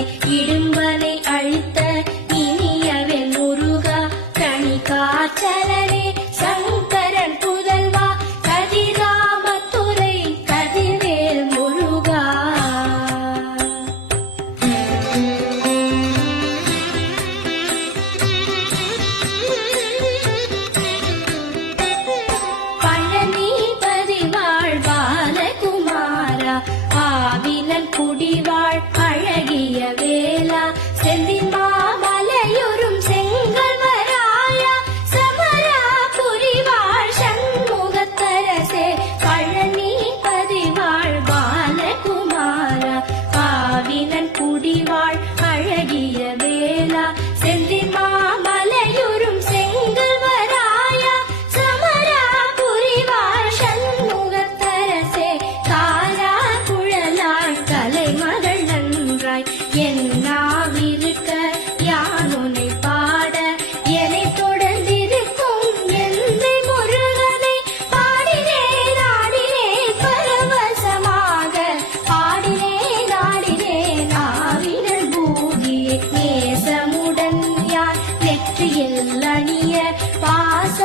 யானை இடும்பனை அழித்த இனியவென் முருகா கனி காற்றலனே சங்கரன் புதல்வா கதிராமத்துறை கதிர்வேல் முருகா. பழனிபதி வாழ் பாலகுமாரா ஆவினன் குடிவாழ் அழகிய வேளா செந்தின் மாமலையுறும் செங்கல்வராயா சமராபுரி வாழ் சண்முகத்தரசே பழனிபதி வாழ் பாலகுமாரா ஆவினன் குடிவாழ் அழகிய வேளா செந்தின் மாமலையுறும் செங்கல்வராயா சமராபுரி வாழ் சண்முகத்தரசே காரா குழலாய் கலைமகள் நன்றாய் என்னாவிருக்க யானுனை பாட என்னை தொடர்ந்திருக்கும் எந்தை முருகனை பாடினேன் ஆடினேன் பரவசமாக பாடினேன் ஆடினேன் ஆவினல் பூகியே நேசமுடன் யார் நெற்றியில் அணிய பாச